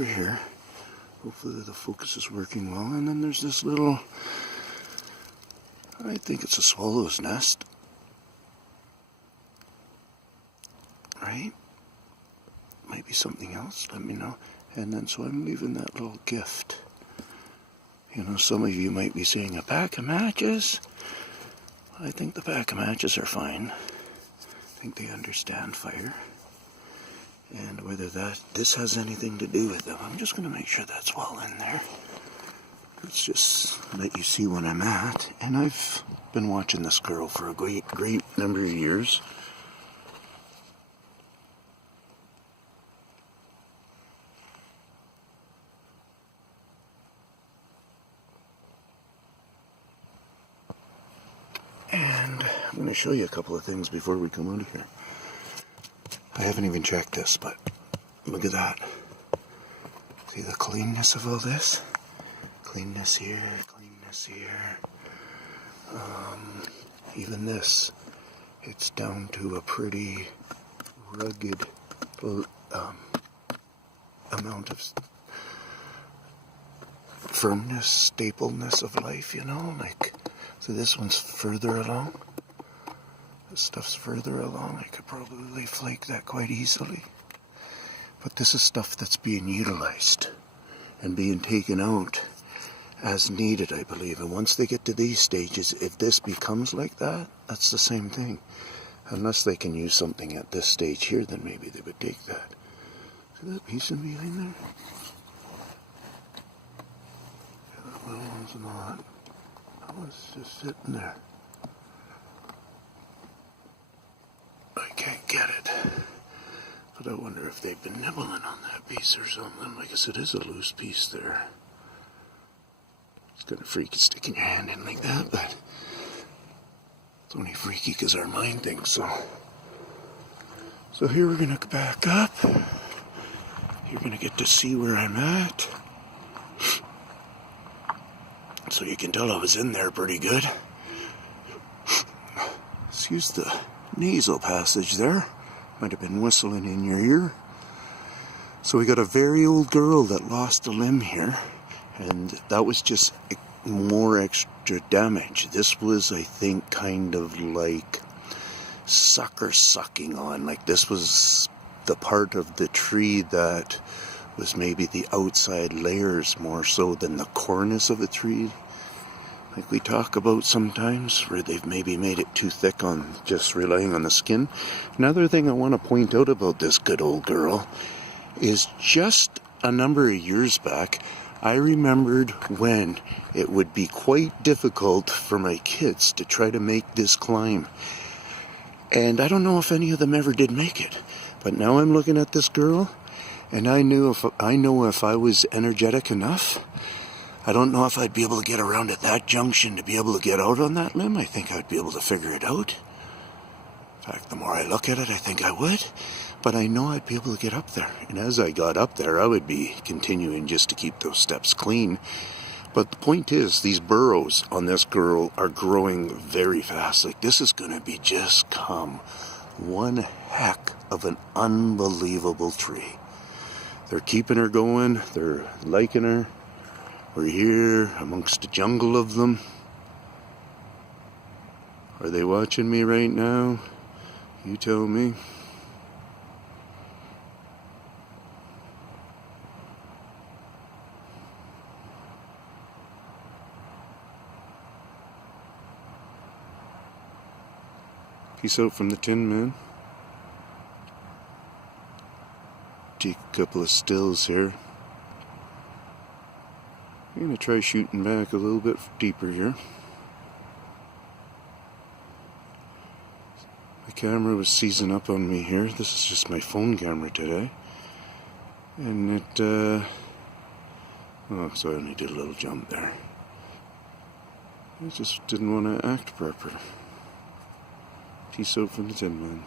over here. Hopefully the focus is working well. And then there's this little, I think it's a swallow's nest. Right? Might be something else, let me know. And then so I'm leaving that little gift. You know, some of you might be saying a pack of matches. I think the pack of matches are fine. I think they understand fire. And whether this has anything to do with them, I'm just going to make sure that's well in there. Let's just let you see what I'm at. And I've been watching this girl for a great number of years. And I'm going to show you a couple of things before we come out of here. I haven't even checked this, but look at that. See the cleanness of all this? Cleanness here, cleanness here. Even this, it's down to a pretty rugged amount of firmness, stapleness of life, you know, like, so this one's further along. This stuff's further along. I could probably flake that quite easily. But this is stuff that's being utilized and being taken out as needed, I believe. And once they get to these stages, if this becomes like that, that's the same thing. Unless they can use something at this stage here, then maybe they would take that. See that piece in behind there? Yeah, that little one's not. That one's just sitting there. I can't get it. But I wonder if they've been nibbling on that piece or something. I guess it is a loose piece there. It's kind of freaky sticking your hand in like that, but it's only freaky because our mind thinks so. So here we're going to back up. You're going to get to see where I'm at. So you can tell I was in there pretty good. Excuse the nasal passage there. Might have been whistling in your ear. So we got a very old girl that lost a limb here. And that was just more extra damage. This was, I think, kind of like sucker sucking on. Like this was the part of the tree that was maybe the outside layers more so than the cornice of a tree. Like we talk about sometimes, where they've maybe made it too thick on just relying on the skin. Another thing I want to point out about this good old girl is just a number of years back, I remembered when it would be quite difficult for my kids to try to make this climb. And I don't know if any of them ever did make it. But now I'm looking at this girl, and I know if I was energetic enough, I don't know if I'd be able to get around at that junction to be able to get out on that limb. I think I'd be able to figure it out. In fact, the more I look at it, I think I would. But I know I'd be able to get up there. And as I got up there, I would be continuing just to keep those steps clean. But the point is, these burrows on this girl are growing very fast. Like, this is going to be just one heck of an unbelievable tree. They're keeping her going. They're liking her. We're here amongst a jungle of them. Are they watching me right now? You tell me. Peace out from the Tinman. Take a couple of stills here. I'm going to try shooting back a little bit deeper here. My camera was seizing up on me here. This is just my phone camera today. And it, oh, so I only did a little jump there. I just didn't want to act proper. Peace out from the Tinman.